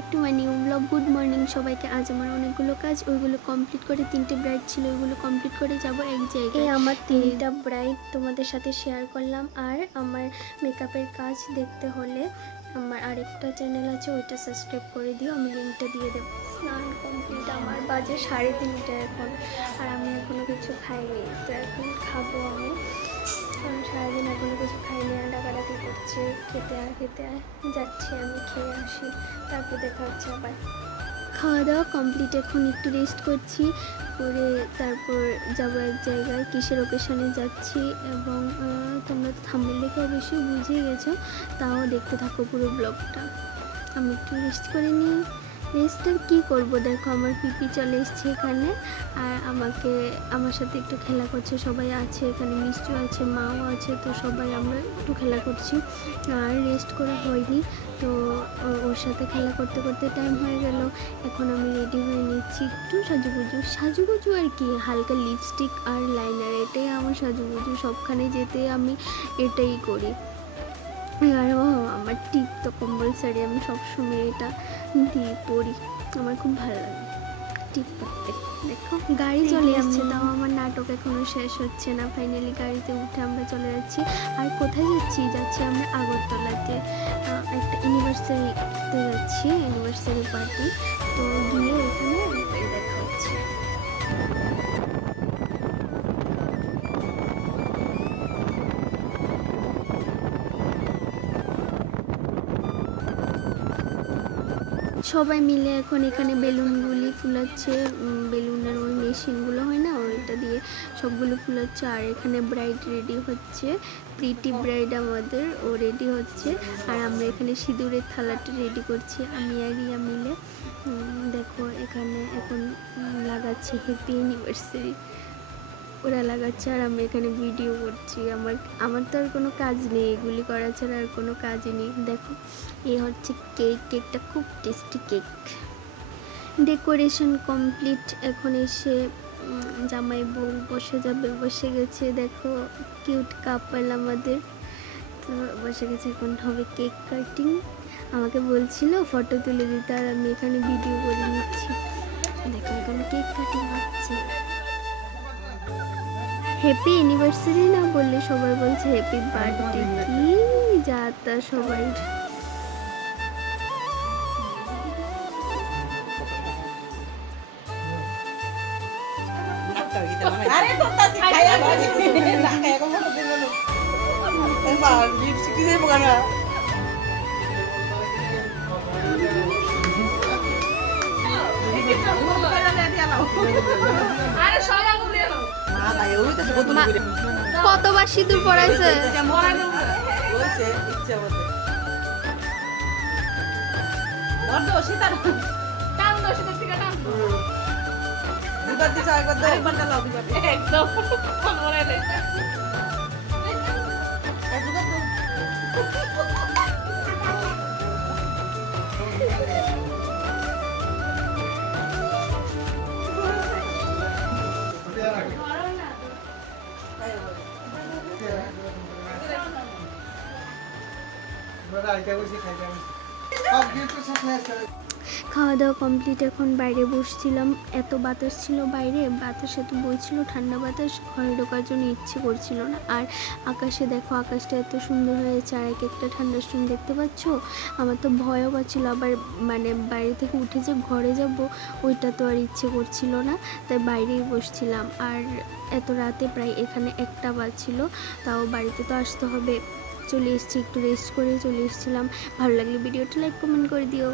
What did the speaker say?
Back to my new blog. Good morning সবাইকে। আজ আমার অনেকগুলো কাজ, ওইগুলো কমপ্লিট করে, 3টে ব্রাইড ছিল, ওইগুলো কমপ্লিট করে যাব এক জায়গায়। আমার 3টা ব্রাইড তোমাদের সাথে শেয়ার করলাম। আর আমার মেকআপের কাজ দেখতে হলে আমার আরেকটা চ্যানেল আছে, ওইটা সাবস্ক্রাইব করে দিও, আমি লিঙ্কটা দিয়ে দেবো। স্নান কমপ্লিট, আমার বাজে 3:30 এখন, আর আমি এখনও কিছু খাইনি, তো এখন খাবো আমি। কারণ সারাদিন এখনও কিছু খাইনি, আর ডাকাডাকি করছে খেতে যাচ্ছি, আমি খেয়ে আসি, তারপর দেখা হচ্ছে আবার। খাওয়া দাওয়া কমপ্লিট, এখন একটু রেস্ট করছি, করে তারপর যাবো এক জায়গায়। কিসের ওকেশনে যাচ্ছি এবং তোমরা তো থাম্বনেল দেখে অবশ্যই বুঝেই গেছো, তাও দেখতে থাকো পুরো ব্লগটা। আমি একটু রেস্ট করে নিই। রেস্ট আর কী করবো, দেখো আমার পিপি চলে এসছে এখানে, আর আমার সাথে একটু খেলা করছে, সবাই আছে এখানে, মিষ্টি আছে, মাও আছে, তো সবাই আমরা একটু খেলা করছি। আর রেস্ট করা হয়নি, তো ওর সাথে খেলা করতে করতে টাইম হয়ে গেল। এখন আমি রেডি হয়ে নিচ্ছি, একটু সাজুগুজু আর কি, হালকা লিপস্টিক আর লাইনার, এটাই আমার সাজুগুজু, সবখানে যেতে আমি এটাই করি। আর আমার টিপ তো কম্পালসারি, আমি সবসময় এটা দিয়ে পরি, আমার খুব ভালো লাগে টিপ পরতে। দেখো গাড়ি চলে আসছে, তাও আমার নাটক এখনও শেষ হচ্ছে না। ফাইনালি গাড়িতে উঠে আমরা চলে যাচ্ছি। আর কোথায় যাচ্ছি আমরা আগরতলাতে একটা ইউনিভার্সারিতে যাচ্ছি, ইউনিভার্সারি পার্টি। তো গিয়ে এখানে দেখা হচ্ছে। সবাই মিলে এখন এখানে বেলুনগুলি ফুলাচ্ছে, বেলুনের ওই মেশিনগুলো হয় না, ওইটা দিয়ে সবগুলো ফুলাচ্ছে। আর এখানে ব্রাইড রেডি হচ্ছে, প্রিটি ব্রাইড আমাদের, ও রেডি হচ্ছে। আর আমরা এখানে সিঁদুরের থালাটা রেডি করছি, আমি আর রিয়া মিলে। দেখো এখানে এখন লাগাচ্ছে হ্যাপি অ্যানিভার্সারি, ওরা লাগাচ্ছে, আর আমি এখানে ভিডিও করছি। আমার তো আর কোনো কাজ নেই, এগুলি করা ছাড়া আর কোনো কাজই নেই। দেখো এই হচ্ছে কেকটা খুব টেস্টি কেক। ডেকোরেশন কমপ্লিট, এখন এসে জামাই বউ বসে গেছে। দেখো কিউট কাপল আমাদের, তো বসে গেছে, এখন হবে কেক কাটিং। আমাকে বলছিল ফটো তুলে দিতে, আর আমি এখানে ভিডিও করে নিচ্ছি। দেখো এখানে কেক কাটিং হচ্ছে। হ্যাপি অ্যানিভার্সারি না বললে সবাই বলছে হ্যাপি বার্থডে, কি যা তা সবাই। কতবার সিঁদুর পড়াইছে, খাওয়া দাওয়া কমপ্লিট, এখন বাইরে বসছিলাম, এত বাতাস ছিল বাইরে, বাতাস এত বইছিল, ঠান্ডা বাতাস, ঘরে ঢোকার জন্য ইচ্ছে করছিল না। আর আকাশে দেখো, আকাশটা এত সুন্দর হয়েছে, আর একটা ঠান্ডা স্ট্রিম দেখতে পাচ্ছ। আমার তো ভয়ও পাচ্ছিলো, আবার মানে বাইরে থেকে উঠে যে ঘরে যাব, ওইটা তো আর ইচ্ছে করছিল না, তাই বাইরেই বসছিলাম। আর এত রাতে প্রায় এখানে 1টা বাজছিল, তাও বাড়িতে তো আসতে হবে, চলে এসেছি, একটু রেস্ট করে চলে এসেছিলাম। ভালো লাগলে ভিডিওটা লাইক কমেন্ট করে দিও।